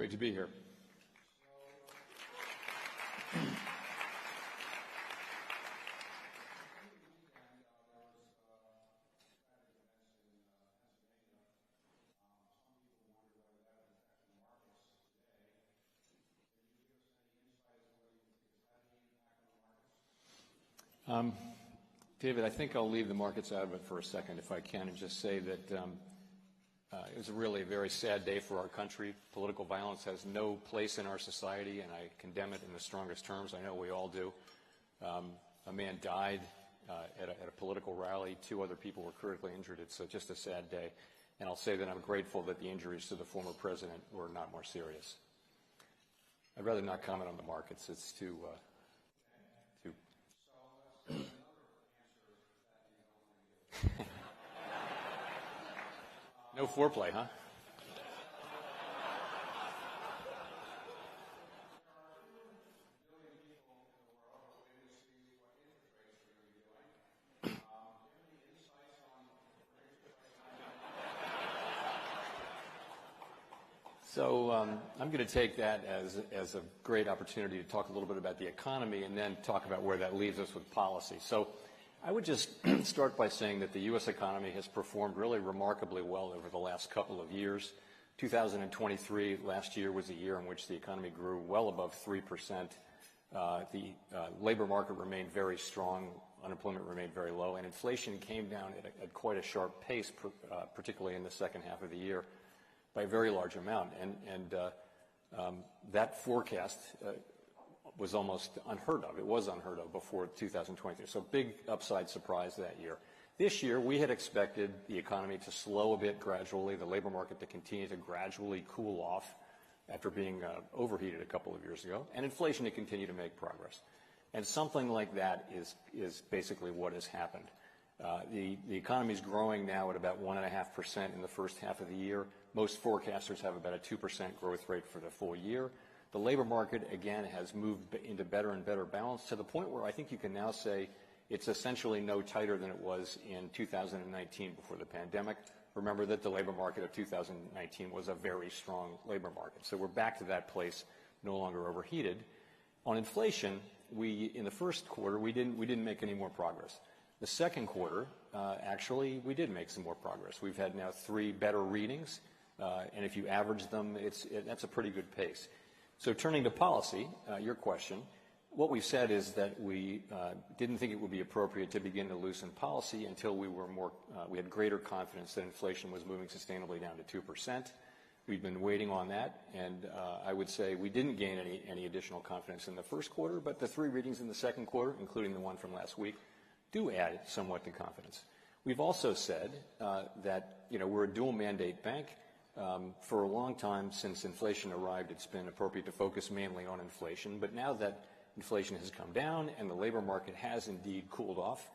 Great to be here. David, I think I'll leave the markets out of it for a second if I can and just say that it was really a very sad day for our country. Political violence has no place in our society, and I condemn it in the strongest terms. I know we all do. A man died at a political rally. 2 other people were critically injured. It's just a sad day. And I'll say that I'm grateful that the injuries to the former president were not more serious. I'd rather not comment on the markets. It's too... No foreplay, huh? So I'm going to take that as a great opportunity to talk a little bit about the economy and then talk about where that leaves us with policy. So I would just start by saying that the U.S. economy has performed really remarkably well over the last couple of years. 2023, last year, was a year in which the economy grew well above 3%. The labor market remained very strong, unemployment remained very low, and inflation came down at quite a sharp pace, particularly in the second half of the year, by a very large amount. And that forecast was almost unheard of. It was unheard of before 2023. So big upside surprise that year. This year, we had expected the economy to slow a bit gradually, the labor market to continue to gradually cool off after being overheated a couple of years ago, and inflation to continue to make progress. And something like that is basically what has happened. The economy is growing now at about 1.5% in the first half of the year. Most forecasters have about a 2% growth rate for the full year. The labor market, again, has moved into better and better balance to the point where I think you can now say it's essentially no tighter than it was in 2019 before the pandemic. Remember that the labor market of 2019 was a very strong labor market. So we're back to that place, no longer overheated. On inflation, in the first quarter, we didn't make any more progress. The second quarter, actually, we did make some more progress. We've had now 3 better readings, and if you average them, that's a pretty good pace. So turning to policy, your question, what we've said is that we didn't think it would be appropriate to begin to loosen policy until we had greater confidence that inflation was moving sustainably down to 2%. We've been waiting on that, and I would say we didn't gain any additional confidence in the first quarter, but the 3 readings in the second quarter, including the one from last week, do add somewhat to confidence. We've also said that we're a dual mandate bank. For a long time since inflation arrived, it's been appropriate to focus mainly on inflation. But now that inflation has come down and the labor market has indeed cooled off,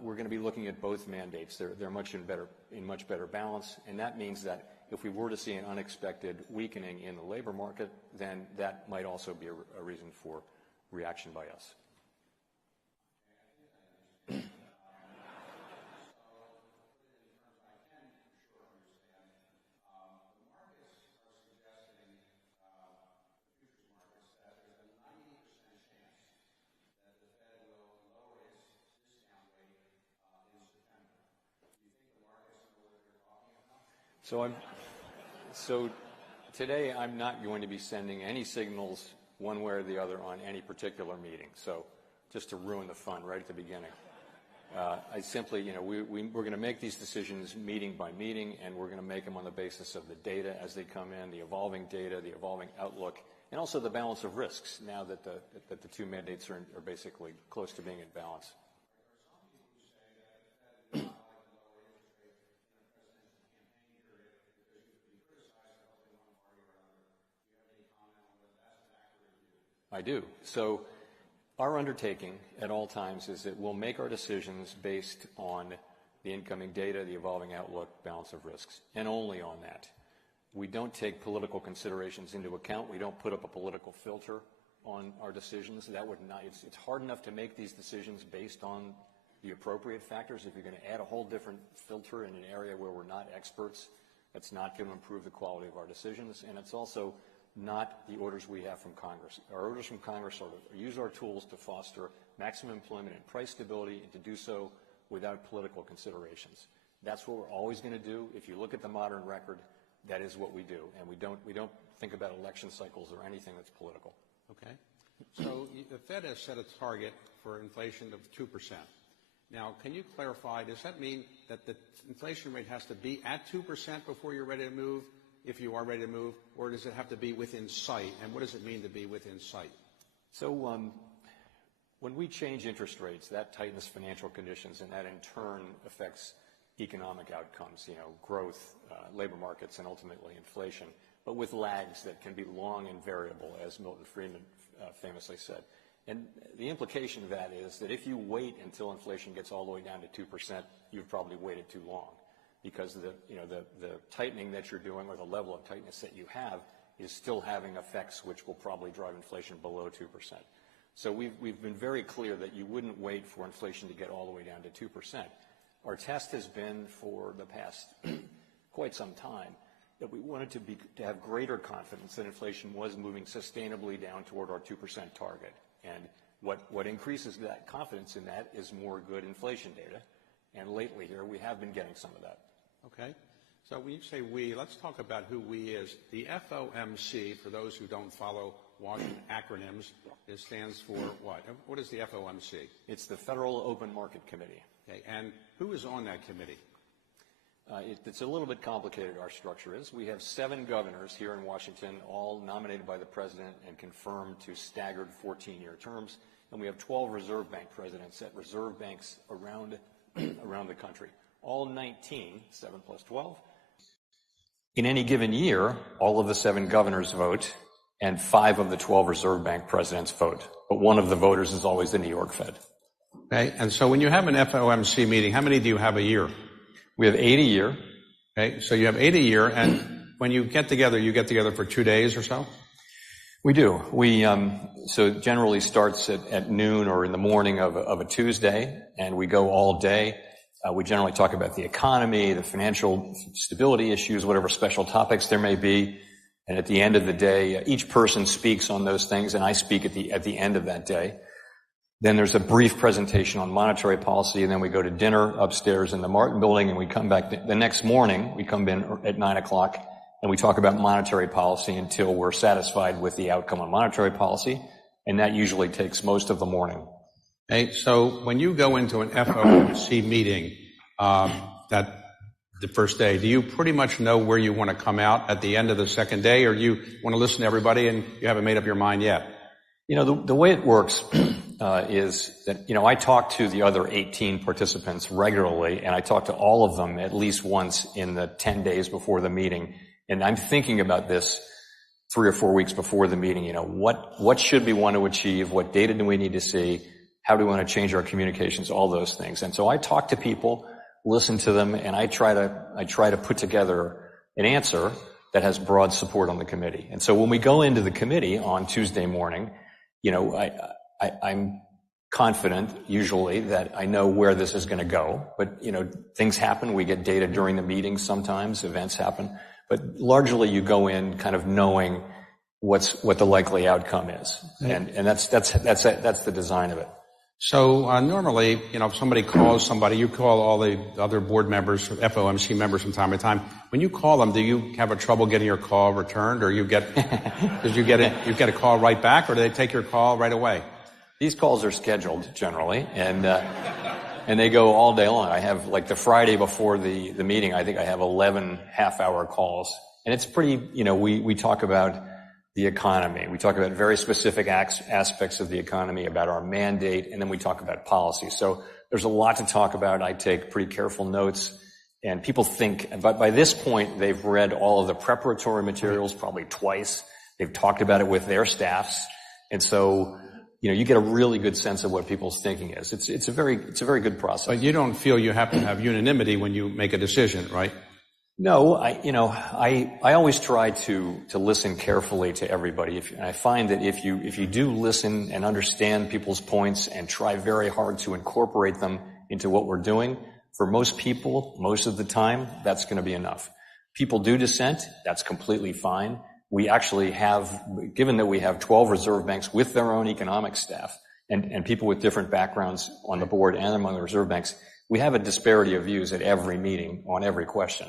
we're going to be looking at both mandates. They're in much better balance, and that means that if we were to see an unexpected weakening in the labor market, then that might also be a reason for reaction by us. So today I'm not going to be sending any signals one way or the other on any particular meeting. So just to ruin the fun right at the beginning. I simply, we're going to make these decisions meeting by meeting, and we're going to make them on the basis of the data as they come in, the evolving data, the evolving outlook, and also the balance of risks now that the 2 mandates are basically close to being in balance. I do. So our undertaking at all times is that we'll make our decisions based on the incoming data, the evolving outlook, balance of risks, and only on that. We don't take political considerations into account. We don't put up a political filter on our decisions. That would not. It's hard enough to make these decisions based on the appropriate factors. If you're going to add a whole different filter in an area where we're not experts, that's not going to improve the quality of our decisions, and it's also not the orders we have from Congress. Our orders from Congress are to use our tools to foster maximum employment and price stability, and to do so without political considerations. That's what we're always going to do. If you look at the modern record, that is what we do, and we don't think about election cycles or anything that's political. Okay. So the Fed has set a target for inflation of 2%. Now, can you clarify, does that mean that the inflation rate has to be at 2% before you're ready to move, if you are ready to move, or does it have to be within sight? And what does it mean to be within sight? So when we change interest rates, that tightens financial conditions, and that in turn affects economic outcomes, growth, labor markets, and ultimately inflation, but with lags that can be long and variable, as Milton Friedman famously said. And the implication of that is that if you wait until inflation gets all the way down to 2%, you've probably waited too long, because the tightening that you're doing, or the level of tightness that you have, is still having effects which will probably drive inflation below 2%. So we've been very clear that you wouldn't wait for inflation to get all the way down to 2%. Our test has been for the past quite some time that we wanted to have greater confidence that inflation was moving sustainably down toward our 2% target. And what increases that confidence in that is more good inflation data. And lately here, we have been getting some of that. Okay. So when you say we, let's talk about who we is. The FOMC, for those who don't follow Washington acronyms, it stands for what? What is the FOMC? It's the Federal Open Market Committee. Okay. And who is on that committee? It's a little bit complicated, our structure is. We have 7 governors here in Washington, all nominated by the president and confirmed to staggered 14-year terms. And we have 12 Reserve Bank presidents at reserve banks around the country. All 19, 7 plus 12. In any given year, all of the 7 governors vote, and 5 of the 12 Reserve Bank presidents vote. But one of the voters is always the New York Fed. Okay. And so when you have an FOMC meeting, how many do you have a year? We have 8 a year. Okay, so you have 8 a year, and when you get together for 2 days or so? We do. So it generally starts at noon or in the morning of a Tuesday, and we go all day. We generally talk about the economy, the financial stability issues, whatever special topics there may be. And at the end of the day, each person speaks on those things, and I speak at the end of that day. Then there's a brief presentation on monetary policy, and then we go to dinner upstairs in the Martin Building, and we come back the next morning. We come in at 9 o'clock, and we talk about monetary policy until we're satisfied with the outcome on monetary policy, and that usually takes most of the morning. Okay, so when you go into an FOMC meeting the first day, do you pretty much know where you want to come out at the end of the second day, or do you want to listen to everybody and you haven't made up your mind yet? The way it works is that, I talk to the other 18 participants regularly, and I talk to all of them at least once in the 10 days before the meeting. And I'm thinking about this 3 or 4 weeks before the meeting. What should we want to achieve? What data do we need to see? How do we want to change our communications? All those things. And so I talk to people, listen to them, and I try to put together an answer that has broad support on the committee. And so when we go into the committee on Tuesday morning, I'm confident usually that I know where this is going to go, but things happen. We get data during the meeting. Sometimes events happen, but largely you go in kind of knowing what the likely outcome is, and that's the design of it. So normally, if somebody calls somebody, you call all the other board members, FOMC members from time to time. When you call them, do you have a trouble getting your call returned, or you get a call right back, or do they take your call right away? These calls are scheduled generally, and they go all day long. I have, like, the Friday before the meeting, I think I have 11 half-hour calls, and it's pretty. We talk about the economy. We talk about very specific aspects of the economy, about our mandate, and then we talk about policy. So there's a lot to talk about. I take pretty careful notes, and people think, but by this point, they've read all of the preparatory materials probably twice. They've talked about it with their staffs, and so you get a really good sense of what people's thinking is. It's a very good process. But you don't feel you have to have unanimity when you make a decision, right? No, I always try to listen carefully to everybody. And I find that if you do listen and understand people's points and try very hard to incorporate them into what we're doing, for most people, most of the time, that's going to be enough. People do dissent. That's completely fine. we actually have, given that we have 12 reserve banks with their own economic staff and people with different backgrounds on the board and among the reserve banks, we have a disparity of views at every meeting on every question.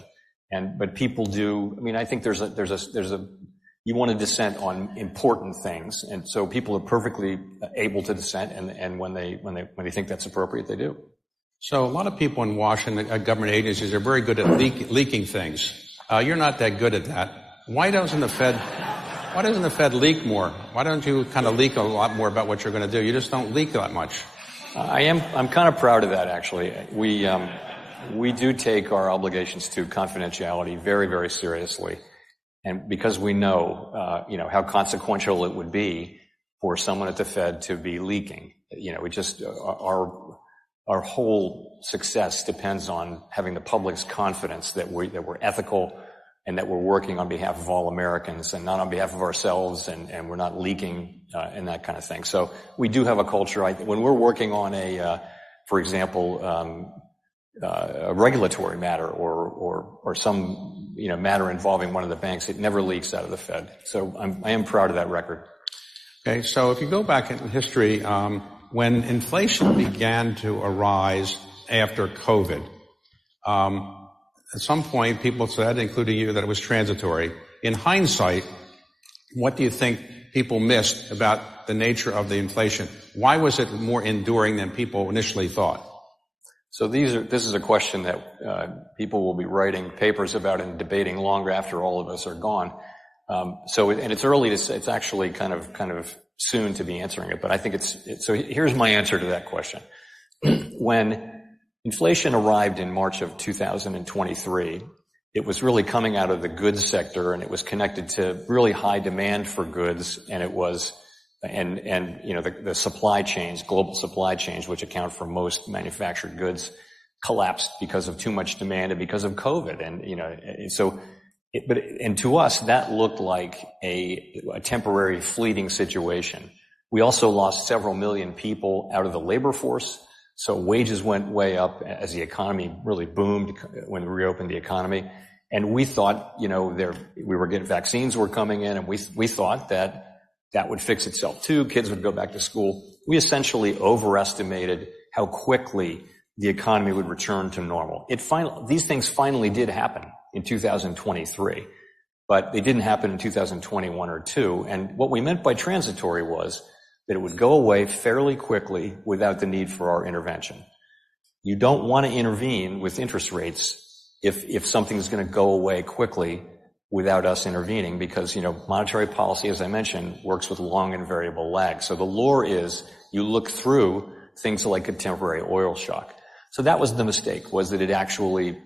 But people do, I mean, I think there's a, you want to dissent on important things. And so people are perfectly able to dissent. And when they think that's appropriate, they do. So a lot of people in Washington, government agencies, are very good at leaking things. You're not that good at that. Why doesn't the Fed leak more? Why don't you kind of leak a lot more about what you're going to do? You just don't leak that much. I'm kind of proud of that, actually. We do take our obligations to confidentiality very, very seriously. And because we know, how consequential it would be for someone at the Fed to be leaking. We just, our whole success depends on having the public's confidence that we're ethical and that we're working on behalf of all Americans and not on behalf of ourselves, and we're not leaking and that kind of thing. So we do have a culture. When we're working on for example, a regulatory matter or some matter involving one of the banks, it never leaks out of the Fed. So I am proud of that record. Okay, so if you go back in history, when inflation began to arise after COVID, at some point people said, including you, that it was transitory. In hindsight, what do you think people missed about the nature of the inflation? Why was it more enduring than people initially thought? So this is a question that people will be writing papers about and debating long after all of us are gone. And it's early to say, it's actually kind of soon to be answering it, but I think so here's my answer to that question. When inflation arrived in March of 2023, it was really coming out of the goods sector, and it was connected to really high demand for goods, and it was the supply chains, global supply chains, which account for most manufactured goods, collapsed because of too much demand and because of COVID. And to us, that looked like a temporary fleeting situation. We also lost several million people out of the labor force. So wages went way up as the economy really boomed when we reopened the economy. And we thought, we were getting vaccines were coming in, and we thought that would fix itself too. Kids would go back to school. We essentially overestimated how quickly the economy would return to normal. These things finally did happen in 2023, but they didn't happen in 2021 or 2. And what we meant by transitory was that it would go away fairly quickly without the need for our intervention. You don't want to intervene with interest rates if something's going to go away quickly without us intervening, because, monetary policy, as I mentioned, works with long and variable lag. So the lure is you look through things like a temporary oil shock. So that was the mistake, was that it actually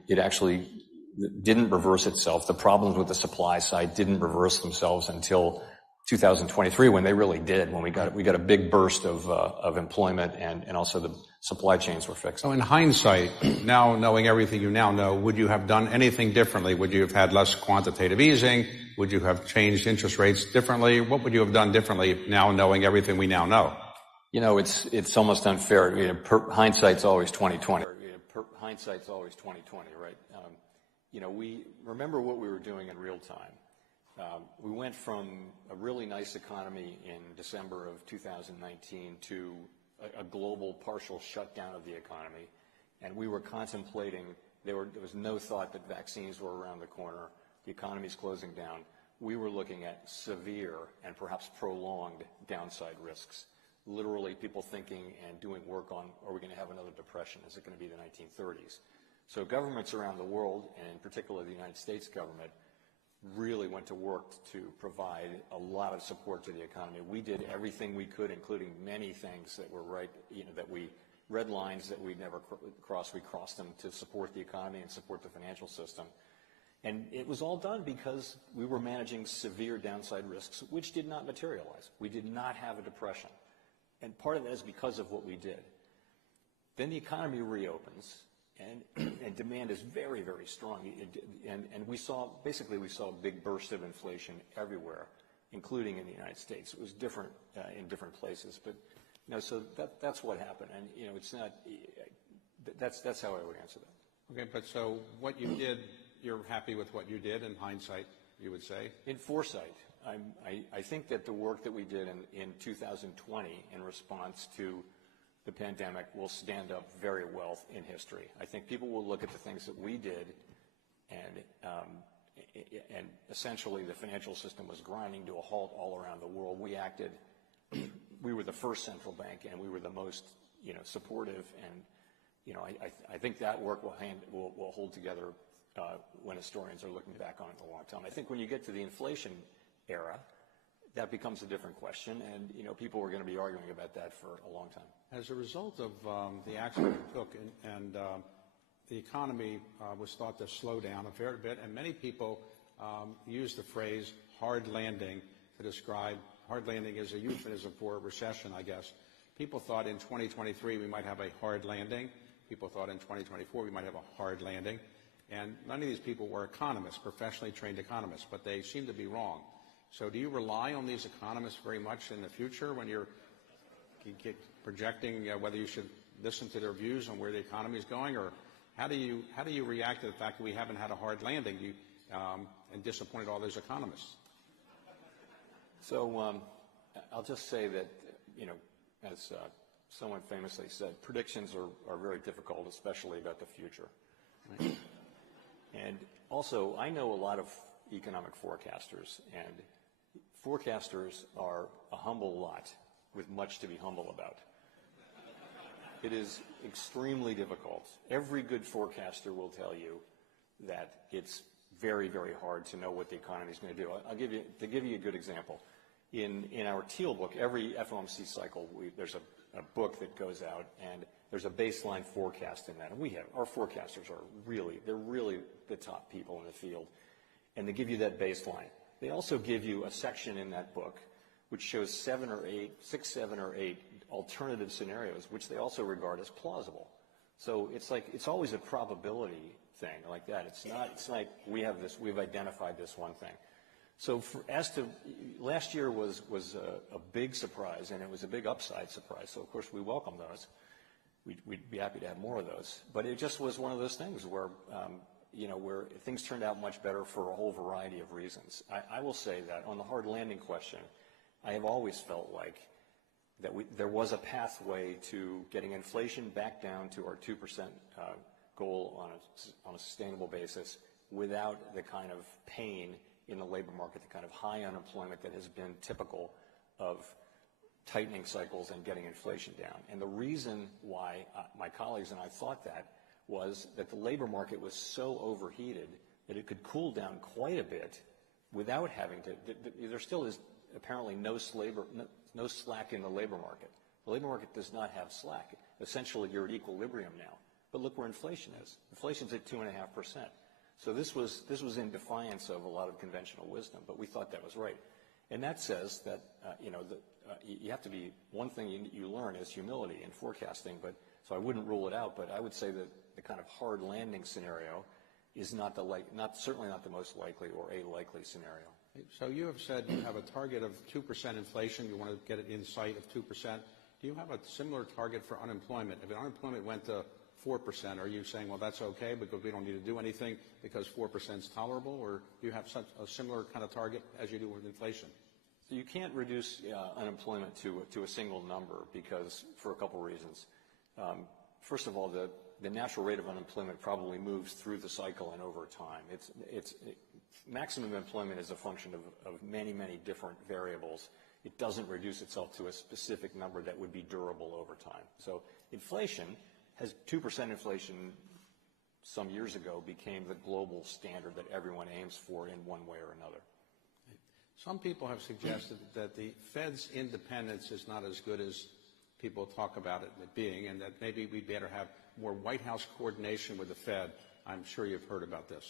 didn't reverse itself. The problems with the supply side didn't reverse themselves until 2023, when they really did, when we got a big burst of employment and also the supply chains were fixed. So in hindsight, now knowing everything you now know, would you have done anything differently? Would you have had less quantitative easing? Would you have changed interest rates differently? What would you have done differently now knowing everything we now know? It's almost unfair. Hindsight's always 20/20. Hindsight's always 20/20, right? We remember what we were doing in real time. We went from a really nice economy in December of 2019 to a global partial shutdown of the economy, and we were contemplating, there was no thought that vaccines were around the corner, the economy's closing down. We were looking at severe and perhaps prolonged downside risks. Literally people thinking and doing work on, are we going to have another depression? Is it going to be the 1930s? So governments around the world, and in particular the United States government, really went to work to provide a lot of support to the economy. We did everything we could, including many things that were red lines that we'd never crossed. We crossed them to support the economy and support the financial system. And it was all done because we were managing severe downside risks, which did not materialize. We did not have a depression. And part of that is because of what we did. Then the economy reopens, and demand is very, very strong. And we saw a big burst of inflation everywhere, including in the United States. It was different in different places, but so that's what happened. And it's not. That's how I would answer that. Okay, but so what you did, you're happy with what you did in hindsight. you would say? In foresight. I think that the work that we did in 2020 in response to the pandemic will stand up very well in history. I think people will look at the things that we did, and essentially the financial system was grinding to a halt all around the world. We acted. We were the first central bank, and we were the most, supportive. And I think that work will hold together when historians are looking back on it in a long time. I think when you get to the inflation era, that becomes a different question, and people are going to be arguing about that for a long time. As a result of the action you took, and the economy was thought to slow down a fair bit, and many people use the phrase hard landing to describe hard landing as a euphemism for a recession, I guess. People thought in 2023 we might have a hard landing. People thought in 2024 we might have a hard landing. And none of these people were economists, professionally trained economists, but they seem to be wrong. So do you rely on these economists very much in the future when you're projecting whether you should listen to their views on where the economy is going, or how do you react to the fact that we haven't had a hard landing and disappointed all those economists? So I'll just say that, as someone famously said, predictions are very difficult, especially about the future. Right? And also, I know a lot of economic forecasters, and forecasters are a humble lot with much to be humble about. It is extremely difficult. Every good forecaster will tell you that it's very, very hard to know what the economy is going to do. To give you a good example, in our Teal book, every FOMC cycle, there's a book that goes out, and there's a baseline forecast in that. And our forecasters are really the top people in the field, and they give you that baseline. They also give you a section in that book which shows 7 or 8 alternative scenarios, which they also regard as plausible. So it's always a probability thing like that. It's like we've identified this one thing. So last year was a big surprise, and it was a big upside surprise. So of course we welcome those. We'd be happy to have more of those. But it just was one of those things where where things turned out much better for a whole variety of reasons. I will say that on the hard landing question, I have always felt like that there was a pathway to getting inflation back down to our 2% goal on a sustainable basis without the kind of pain in the labor market, the kind of high unemployment that has been typical of tightening cycles and getting inflation down. And the reason why my colleagues and I thought that was that the labor market was so overheated that it could cool down quite a bit without having to. There still is apparently no slack in the labor market. The labor market does not have slack. Essentially, you're at equilibrium now. But look where inflation is. Inflation's at 2.5%. So this was in defiance of a lot of conventional wisdom, but we thought that was right. And that says that you have to be, one thing you learn is humility in forecasting. But so I wouldn't rule it out. But I would say that the kind of hard landing scenario is certainly not the most likely or a likely scenario. So you have said you have a target of 2% inflation. You want to get it in sight of 2%. Do you have a similar target for unemployment? If unemployment went to 4%, are you saying, well, that's okay because we don't need to do anything because 4% is tolerable? Or do you have such a similar kind of target as you do with inflation? So you can't reduce unemployment to a single number because for a couple reasons. First of all, the natural rate of unemployment probably moves through the cycle and over time. Maximum employment is a function of many, many different variables. It doesn't reduce itself to a specific number that would be durable over time. So inflation has 2% inflation some years ago became the global standard that everyone aims for in one way or another. Some people have suggested that the Fed's independence is not as good as people talk about it being, and that maybe we'd better have more White House coordination with the Fed. I'm sure you've heard about this.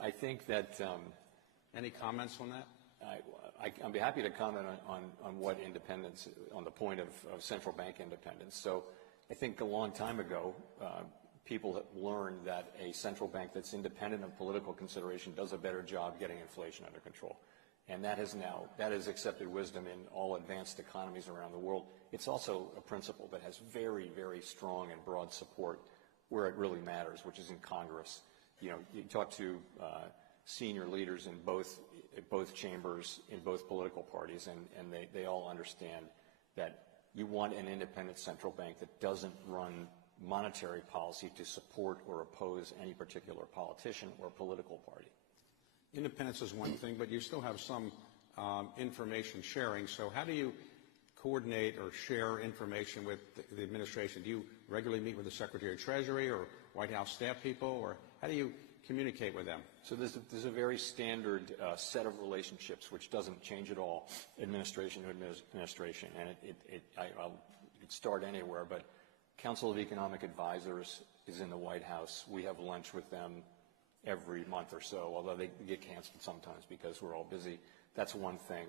I think that... Any comments on that? I'd be happy to comment on what independence, on the point of central bank independence. So I think a long time ago, people have learned that a central bank that's independent of political consideration does a better job getting inflation under control. And that is accepted wisdom in all advanced economies around the world. It's also a principle that has very, very strong and broad support where it really matters, which is in Congress. You talk to senior leaders in both chambers, in both political parties, and they all understand that you want an independent central bank that doesn't run monetary policy to support or oppose any particular politician or political party. Independence is one thing, but you still have some information sharing. So how do you coordinate or share information with the administration? Do you regularly meet with the Secretary of Treasury or White House staff people, or how do you communicate with them? So there's a very standard set of relationships which doesn't change at all, administration to administration, and you could start anywhere, but Council of Economic Advisors is in the White House. We have lunch with them every month or so, although they get canceled sometimes because we're all busy. That's one thing.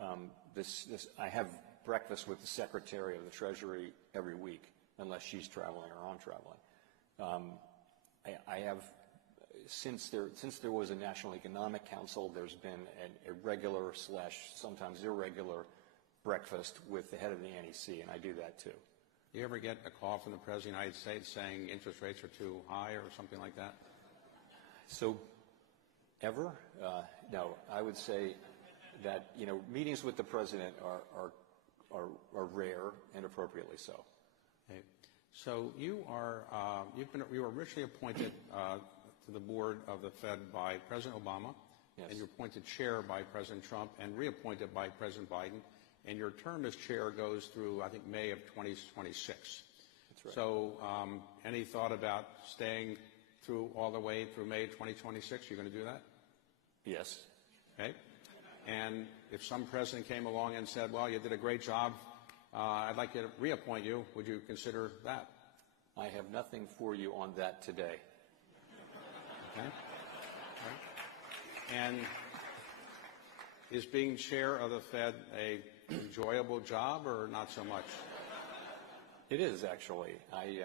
I have breakfast with the Secretary of the Treasury every week, unless she's traveling or I'm traveling. I have, since there was a National Economic Council, there's been a regular / sometimes irregular breakfast with the head of the NEC, and I do that too. Do you ever get a call from the President of the United States saying interest rates are too high or something like that? So, ever? No. I would say that, you know, meetings with the President are rare and appropriately so. Okay. So you were originally appointed to the board of the Fed by President Obama, yes, and you're appointed chair by President Trump and reappointed by President Biden. And your term as chair goes through, I think, May of 2026. That's right. So any thought about staying through all the way through May 2026? You're going to do that? Yes. Okay. And if some president came along and said, well, you did a great job, I'd like to reappoint you, would you consider that? I have nothing for you on that today. Okay. Right. And is being chair of the Fed a enjoyable job or not so much? It is, actually. I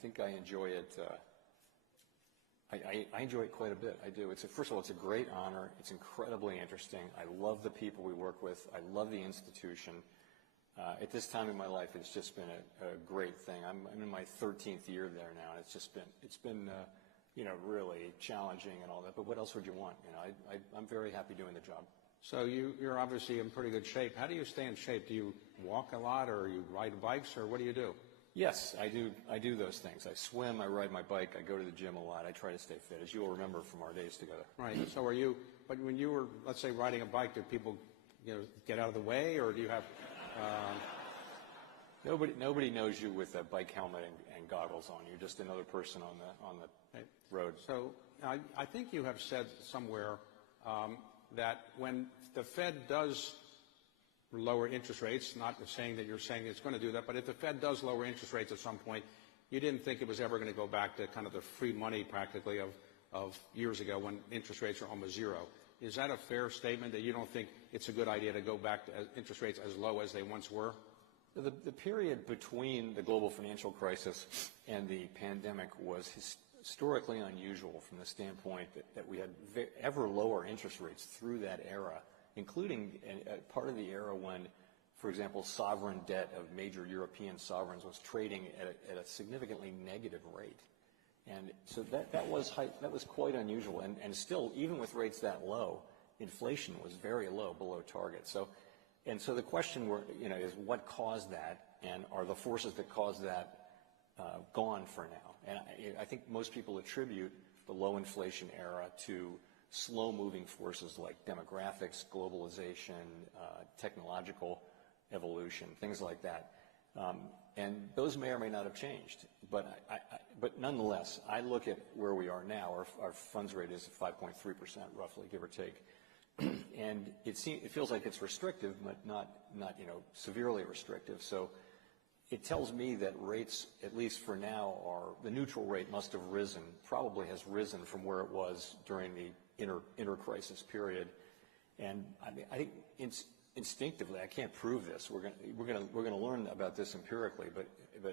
think I enjoy it. I enjoy it quite a bit. I do. First of all, it's a great honor. It's incredibly interesting. I love the people we work with. I love the institution. At this time in my life, it's just been a great thing. I'm in my 13th year there now, and it's been you know, really challenging and all that. But what else would you want? You know, I'm very happy doing the job. So you're obviously in pretty good shape. How do you stay in shape? Do you walk a lot, or you ride bikes, or what do you do? Yes, I do. I do those things. I swim. I ride my bike. I go to the gym a lot. I try to stay fit, as you'll remember from our days together. Right. So are you? But when you were, let's say, riding a bike, did people, you know, get out of the way, or do you have? Nobody knows you with a bike helmet and goggles on. You're just another person on the road. So I think you have said somewhere that when the Fed does lower interest rates, not saying that you're saying it's going to do that, but if the Fed does lower interest rates at some point, you didn't think it was ever going to go back to kind of the free money practically of years ago when interest rates are almost zero. Is that a fair statement, that you don't think it's a good idea to go back to interest rates as low as they once were? The period between the global financial crisis and the pandemic was historically unusual from the standpoint that we had ever lower interest rates through that era, including part of the era when, for example, sovereign debt of major European sovereigns was trading at a significantly negative rate. And so that was quite unusual. And still, even with rates that low, inflation was very low, below target. So the question is what caused that, and are the forces that caused that gone for now? And I think most people attribute the low inflation era to slow-moving forces like demographics, globalization, technological evolution, things like that. And those may or may not have changed. But nonetheless, I look at where we are now. Our funds rate is 5.3%, roughly, give or take. And it feels like it's restrictive, but not severely restrictive. So it tells me that rates, at least for now, the neutral rate must have risen, probably has risen from where it was during the inter-crisis period. And I think instinctively, I can't prove this. We're going to learn about this empirically, but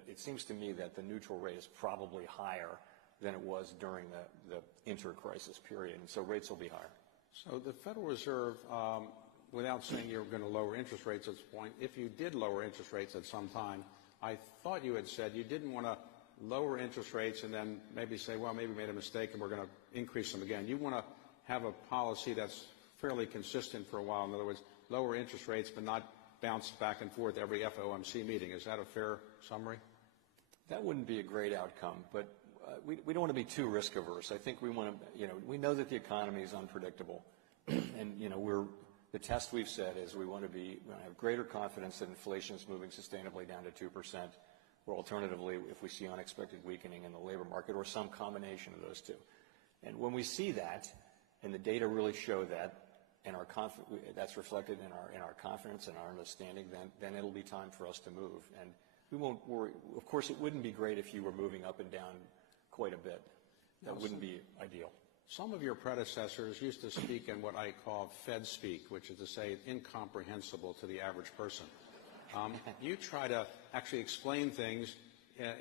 it seems to me that the neutral rate is probably higher than it was during the inter-crisis period, and so rates will be higher. So the Federal Reserve, without saying you're going to lower interest rates at this point, if you did lower interest rates at some time, I thought you had said you didn't want to lower interest rates and then maybe say, well, maybe we made a mistake and we're going to increase them again. You want to have a policy that's fairly consistent for a while. In other words, lower interest rates, but not bounce back and forth every FOMC meeting. Is that a fair summary? That wouldn't be a great outcome, but we don't want to be too risk averse. I think we want to, we know that the economy is unpredictable, and the test we've set is we want to have greater confidence that inflation is moving sustainably down to 2%, or alternatively, if we see unexpected weakening in the labor market, or some combination of those two. And when we see that, and the data really show that, and that's reflected in our confidence and our understanding, then it'll be time for us to move. And we won't worry. Of course, it wouldn't be great if you were moving up and down quite a bit. That wouldn't be ideal. Some of your predecessors used to speak in what I call Fed speak, which is to say incomprehensible to the average person. You try to actually explain things.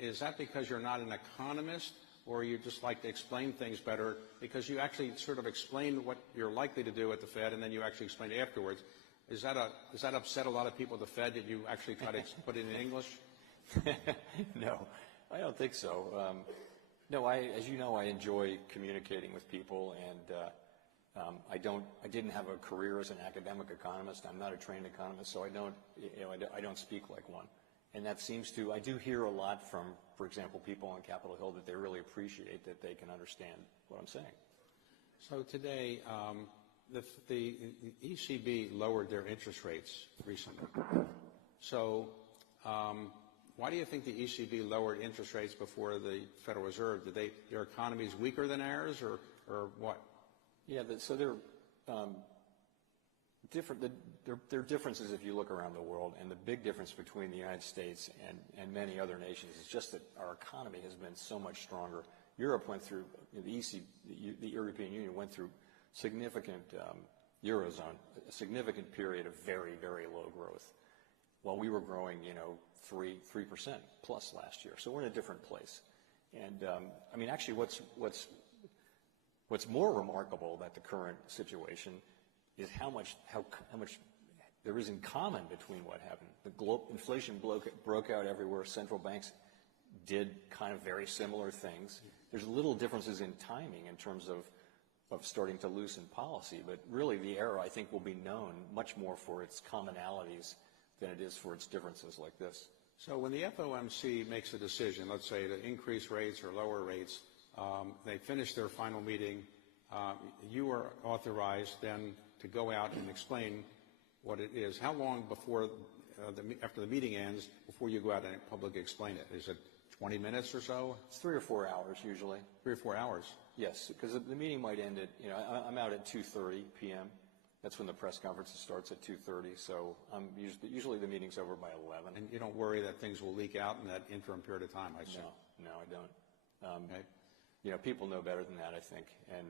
Is that because you're not an economist, or you just like to explain things better because you actually sort of explain what you're likely to do at the Fed, and then you actually explain it afterwards? Does that upset a lot of people at the Fed that you actually try to put it in English? No, I don't think so. No, as you know, I enjoy communicating with people, and I didn't have a career as an academic economist. I'm not a trained economist, so I don't speak like one. And that I do hear a lot from, for example, people on Capitol Hill that they really appreciate that they can understand what I'm saying. So today, the ECB lowered their interest rates recently. So why do you think the ECB lowered interest rates before the Federal Reserve? Their economies weaker than ours, or what? Yeah, so they're different. There are differences if you look around the world, and the big difference between the United States and many other nations is just that our economy has been so much stronger. Europe went through, the European Union went through significant Eurozone, a significant period of very, very low growth, while we were growing, 3% plus last year. So we're in a different place. And actually, what's more remarkable about the current situation is how much there is in common between what happened. Inflation broke out everywhere. Central banks did kind of very similar things. There's little differences in timing in terms of starting to loosen policy, but really the era, I think, will be known much more for its commonalities than it is for its differences like this. So when the FOMC makes a decision, let's say to increase rates or lower rates, they finish their final meeting, you are authorized then to go out and explain what it is. How long before, after the meeting ends, before you go out and publicly explain it? Is it 20 minutes or so? It's 3 or 4 hours usually. 3 or 4 hours? Yes, because the meeting might end at, I'm out at 2:30 p.m. That's when the press conference starts at 2:30, so usually the meeting's over by 11. And you don't worry that things will leak out in that interim period of time, I assume? No, I don't. Okay. People know better than that, I think. And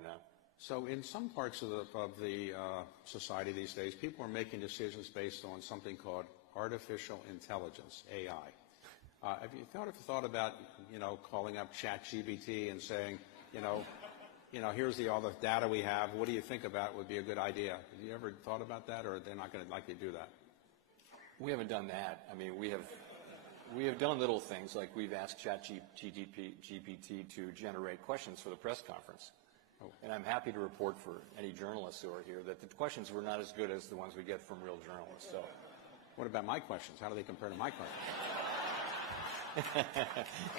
so in some parts of the society these days, people are making decisions based on something called artificial intelligence, AI. Have you thought about, calling up ChatGPT and saying, here's all the data we have. What do you think about would be a good idea? Have you ever thought about that, or they're not going to likely do that? We haven't done that. We have done little things like we've asked ChatGPT to generate questions for the press conference. Oh. And I'm happy to report for any journalists who are here that the questions were not as good as the ones we get from real journalists. So, what about my questions? How do they compare to my questions?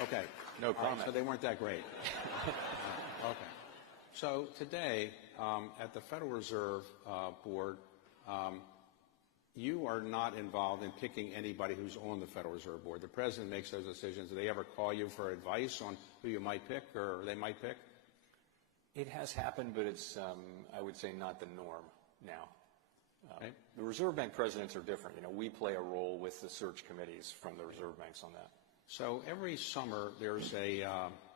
Okay, no comment. Right, so they weren't that great. Okay. So today, at the Federal Reserve Board, you are not involved in picking anybody who's on the Federal Reserve Board. The president makes those decisions. Do they ever call you for advice on who you might pick or they might pick? It has happened, but it's, I would say, not the norm now. Okay. The Reserve Bank presidents are different. We play a role with the search committees from the Reserve Banks on that. So every summer there's a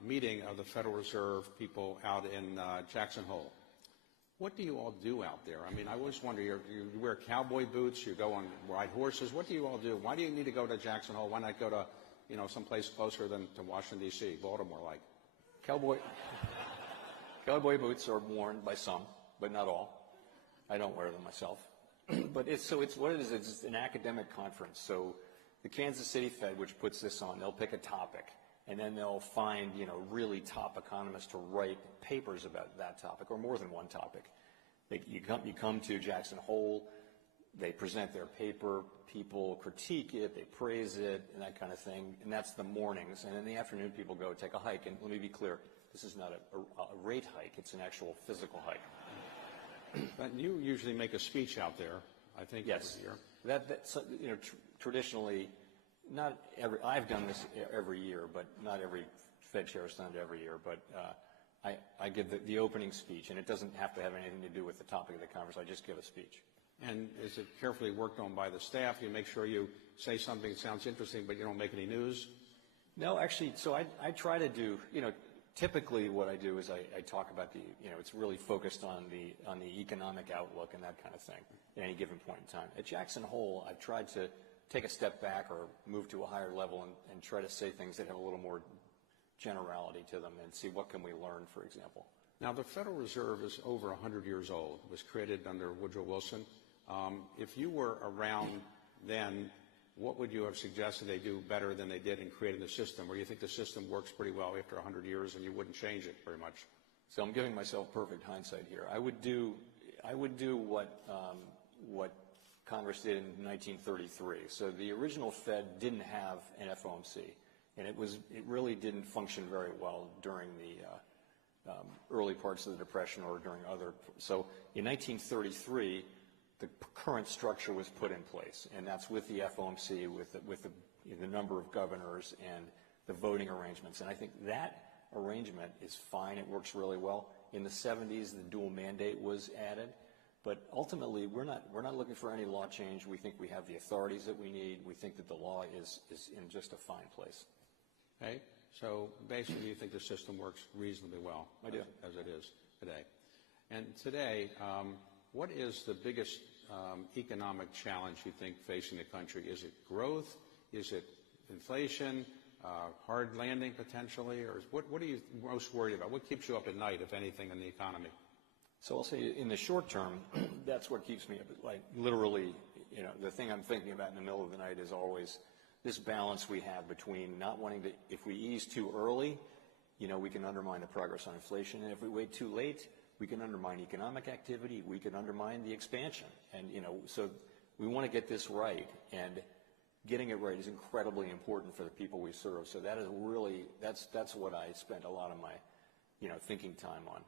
meeting of the Federal Reserve people out in Jackson Hole. What do you all do out there? I always wonder, you wear cowboy boots, you go on ride horses. What do you all do? Why do you need to go to Jackson Hole? Why not go to, someplace closer than to Washington, D.C., Baltimore like? Cowboy boots are worn by some, but not all. I don't wear them myself. But it's what it is. It's an academic conference. So the Kansas City Fed, which puts this on, they'll pick a topic, and then they'll find, really top economists to write papers about that topic or more than one topic. You come to Jackson Hole, they present their paper, people critique it, they praise it, and that kind of thing, and that's the mornings. And in the afternoon, people go take a hike. And let me be clear, this is not a rate hike, it's an actual physical hike. But you usually make a speech out there, I think, yes. every year. Traditionally, not every, I've done this every year, but not every Fed chair has done it every year. But I give the opening speech, and it doesn't have to have anything to do with the topic of the conference. I just give a speech. And is it carefully worked on by the staff? You make sure you say something that sounds interesting, but you don't make any news? No, actually, so I try to do, typically what I do is I talk about it's really focused on the economic outlook and that kind of thing at any given point in time. At Jackson Hole, I've tried to take a step back or move to a higher level and try to say things that have a little more generality to them and see what can we learn, for example. Now, the Federal Reserve is over 100 years old. It was created under Woodrow Wilson. If you were around then, what would you have suggested they do better than they did in creating the system? Or you think the system works pretty well after 100 years and you wouldn't change it very much? So I'm giving myself perfect hindsight here. I would do what Congress did in 1933. So the original Fed didn't have an FOMC, and it really didn't function very well during the early parts of the Depression or during other. So in 1933, the current structure was put in place, and that's with the FOMC, with the number of governors and the voting arrangements. And I think that arrangement is fine. It works really well. In the 70s, the dual mandate was added, but ultimately, we're not looking for any law change. We think we have the authorities that we need. We think that the law is in just a fine place. Okay. So basically, you think the system works reasonably well, I do, as it is today. And today, what is the biggest economic challenge you think facing the country? Is it growth? Is it inflation? Hard landing potentially? Or what are you most worried about? What keeps you up at night, if anything, in the economy? So I'll say in the short term, that's what keeps me up. Like literally, the thing I'm thinking about in the middle of the night is always this balance we have between not wanting to, if we ease too early, we can undermine the progress on inflation. And if we wait too late, we can undermine economic activity. We can undermine the expansion. And, so we want to get this right. And getting it right is incredibly important for the people we serve. So that is really, that's what I spend a lot of my, thinking time on.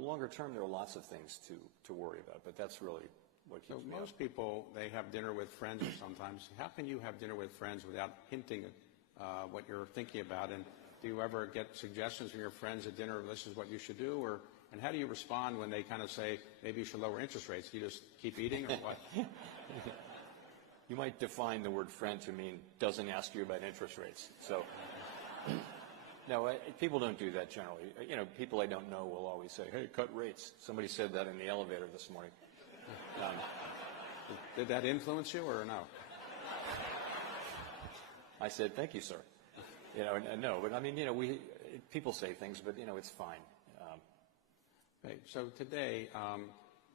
Longer term, there are lots of things to worry about, but that's really what keeps me up. Most people, they have dinner with friends sometimes. How can you have dinner with friends without hinting at what you're thinking about? And do you ever get suggestions from your friends at dinner, this is what you should do? And how do you respond when they kind of say, maybe you should lower interest rates? Do you just keep eating or what? You might define the word friend to mean doesn't ask you about interest rates. So, no, people don't do that generally. People I don't know will always say, hey, cut rates. Somebody said that in the elevator this morning. Did that influence you or no? I said, thank you, sir. No, but I mean, people say things, but, it's fine. Okay, so today,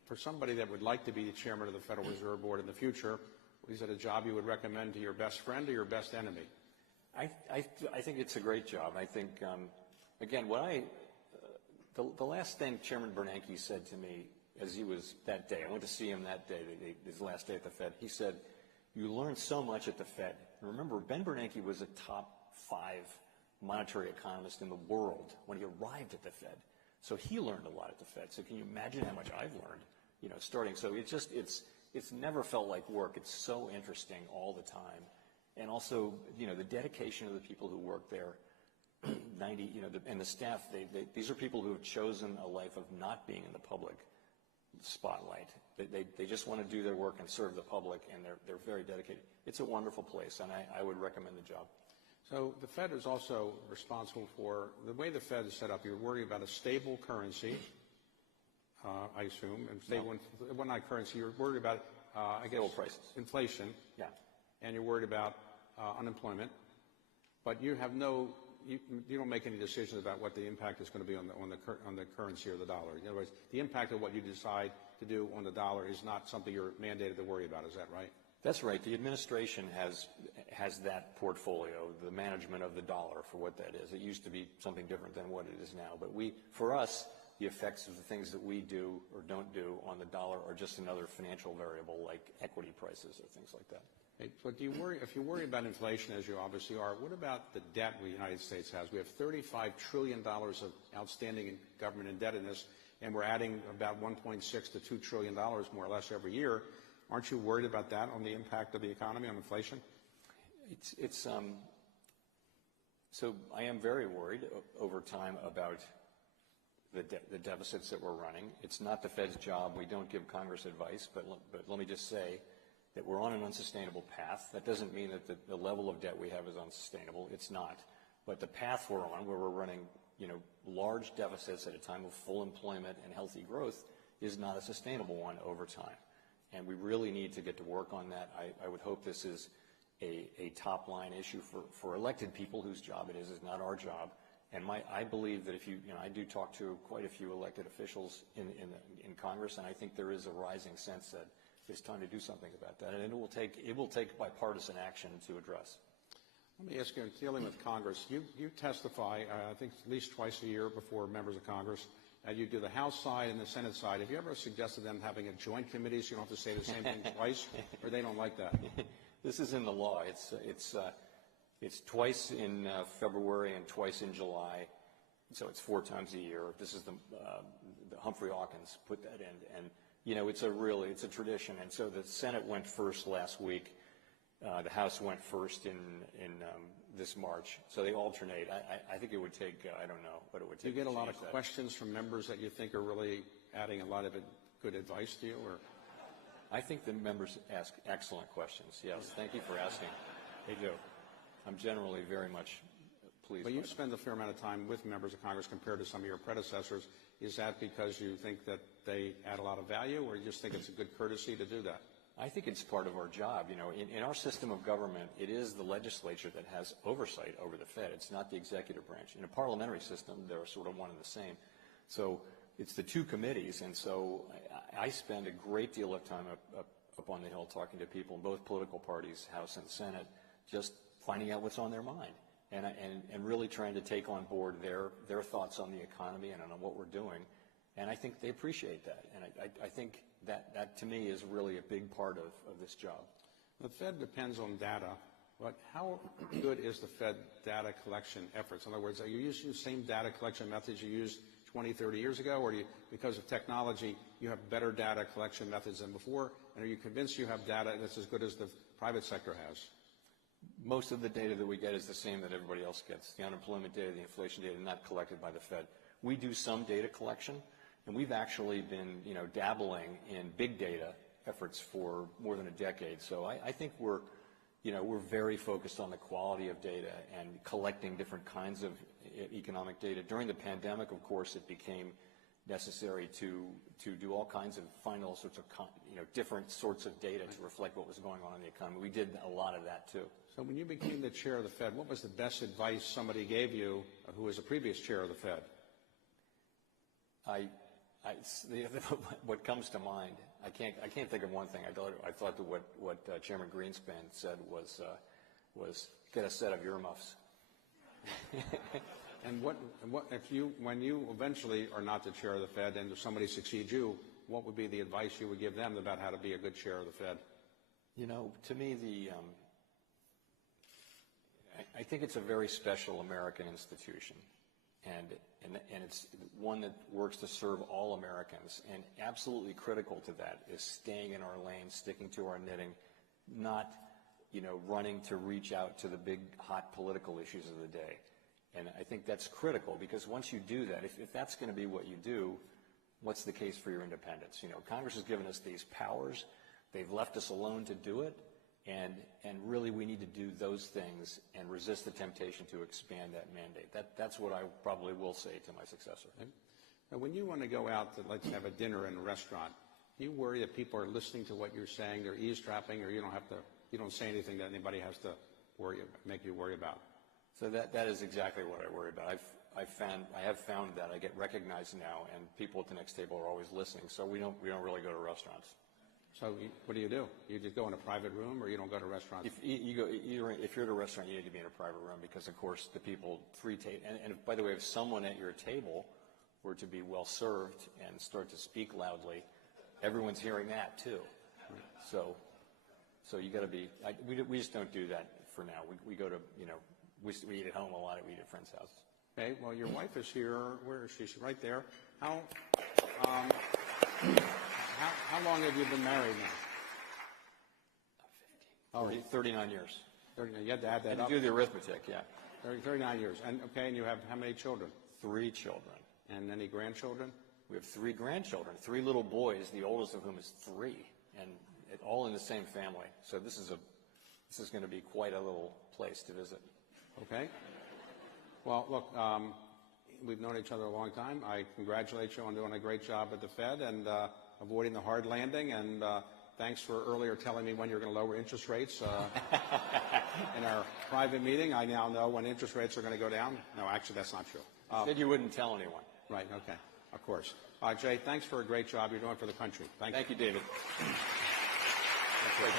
for somebody that would like to be the chairman of the Federal Reserve Board in the future, is it a job you would recommend to your best friend or your best enemy? I think it's a great job. I think, again, the last thing Chairman Bernanke said to me as he was that day, I went to see him that day, his last day at the Fed, he said, you learn so much at the Fed. And remember, Ben Bernanke was a top 5 monetary economist in the world when he arrived at the Fed. So he learned a lot at the Fed. So can you imagine how much I've learned, starting? So it's never felt like work. It's so interesting all the time. And also, the dedication of the people who work there, and the staff, these are people who have chosen a life of not being in the public spotlight. They just want to do their work and serve the public, and they're very dedicated. It's a wonderful place, and I would recommend the job. So the Fed is also responsible for, the way the Fed is set up, you're worried about a stable currency, I assume, and stable, well, not currency, you're worried about, stable prices. Inflation. Yeah. And you're worried about unemployment, but you have you don't make any decisions about what the impact is going to be on the currency or the dollar. In other words, the impact of what you decide to do on the dollar is not something you're mandated to worry about. Is that right? That's right. The administration has that portfolio, the management of the dollar for what that is. It used to be something different than what it is now. But for us, the effects of the things that we do or don't do on the dollar are just another financial variable like equity prices or things like that. Hey, but if you worry about inflation, as you obviously are, what about the debt the United States has? We have $35 trillion of outstanding government indebtedness, and we're adding about $1.6 to $2 trillion more or less every year. Aren't you worried about that on the impact of the economy on inflation? So I am very worried over time about the deficits that we're running. It's not the Fed's job. We don't give Congress advice, but let me just say that we're on an unsustainable path. That doesn't mean that the level of debt we have is unsustainable. It's not. But the path we're on, where we're running, large deficits at a time of full employment and healthy growth, is not a sustainable one over time. And we really need to get to work on that. I would hope this is a top-line issue for elected people whose job it is not our job. And I believe that I do talk to quite a few elected officials in Congress, and I think there is a rising sense that it's time to do something about that. And it will take bipartisan action to address. Let me ask you, in dealing with Congress, you testify, I think at least twice a year before members of Congress. You do the House side and the Senate side. Have you ever suggested them having a joint committee so you don't have to say the same thing twice, or they don't like that? This is in the law. It's twice in February and twice in July, so it's 4 times a year. This is the Humphrey Hawkins put that in, and it's a tradition. And so the Senate went first last week. The House went first in this March, so they alternate. I think it would take, I don't know what it would take. Do you get a lot of questions from members that you think are really adding a lot of good advice to you? Or I think the members ask excellent questions, yes. Thank you for asking. They do. I'm generally very much pleased. But you spend a fair amount of time with members of Congress compared to some of your predecessors. Is that because you think that they add a lot of value, or you just think it's a good courtesy to do that? I think it's part of our job. In our system of government, it is the legislature that has oversight over the Fed. It's not the executive branch. In a parliamentary system, they're sort of one and the same. So it's the two committees, and so I spend a great deal of time up on the Hill talking to people in both political parties, House and Senate, just finding out what's on their mind and really trying to take on board their thoughts on the economy and on what we're doing. And I think they appreciate that. And I think that to me is really a big part of this job. The Fed depends on data, but how good is the Fed data collection efforts? In other words, are you using the same data collection methods you used 20, 30 years ago, or because of technology, you have better data collection methods than before? And are you convinced you have data that's as good as the private sector has? Most of the data that we get is the same that everybody else gets. The unemployment data, the inflation data, not collected by the Fed. We do some data collection, and we've actually been, dabbling in big data efforts for more than a decade. So I think we're very focused on the quality of data and collecting different kinds of economic data. During the pandemic, of course, it became necessary to do all kinds of find all sorts of different sorts of data to reflect what was going on in the economy. We did a lot of that too. So when you became the chair of the Fed, what was the best advice somebody gave you who was a previous chair of the Fed? What comes to mind, I can't think of one thing. I thought that what Chairman Greenspan said was get a set of earmuffs. And when you eventually are not the chair of the Fed and if somebody succeeds you, what would be the advice you would give them about how to be a good chair of the Fed? To me, I think it's a very special American institution, and it's one that works to serve all Americans. And absolutely critical to that is staying in our lane, sticking to our knitting, not running to reach out to the big hot political issues of the day. And I think that's critical because once you do that, if that's going to be what you do, what's the case for your independence? Congress has given us these powers. They've left us alone to do it. And really we need to do those things and resist the temptation to expand that mandate. That's what I probably will say to my successor. Now, when you want to go out to, let's have a dinner in a restaurant, do you worry that people are listening to what you're saying, they're eavesdropping, or you don't say anything that anybody has to make you worry about? So that is exactly what I worry about. I have found that I get recognized now, and people at the next table are always listening. So we don't really go to restaurants. So what do? You just go in a private room, or you don't go to restaurants? If you're at a restaurant, you need to be in a private room because, of course, the people and by the way, if someone at your table were to be well served and start to speak loudly, everyone's hearing that too. So you got to be. We just don't do that for now. We go to we eat at home a lot. We eat at friends' houses. Okay. Well, your wife is here. Where is she? She's right there. How long have you been married now? 39 years. 39. You had to add that up. Do the arithmetic, yeah. 39 years. And you have how many children? 3 children. And any grandchildren? We have 3 grandchildren, 3 little boys, the oldest of whom is 3, and all in the same family. So this is going to be quite a little place to visit. Okay. Well, look, we've known each other a long time. I congratulate you on doing a great job at the Fed and avoiding the hard landing. And thanks for earlier telling me when you're going to lower interest rates in our private meeting. I now know when interest rates are going to go down. No, actually, that's not true. You said you wouldn't tell anyone. Right. Okay. Of course. Jay, thanks for a great job you're doing for the country. Thank you, David. That's great.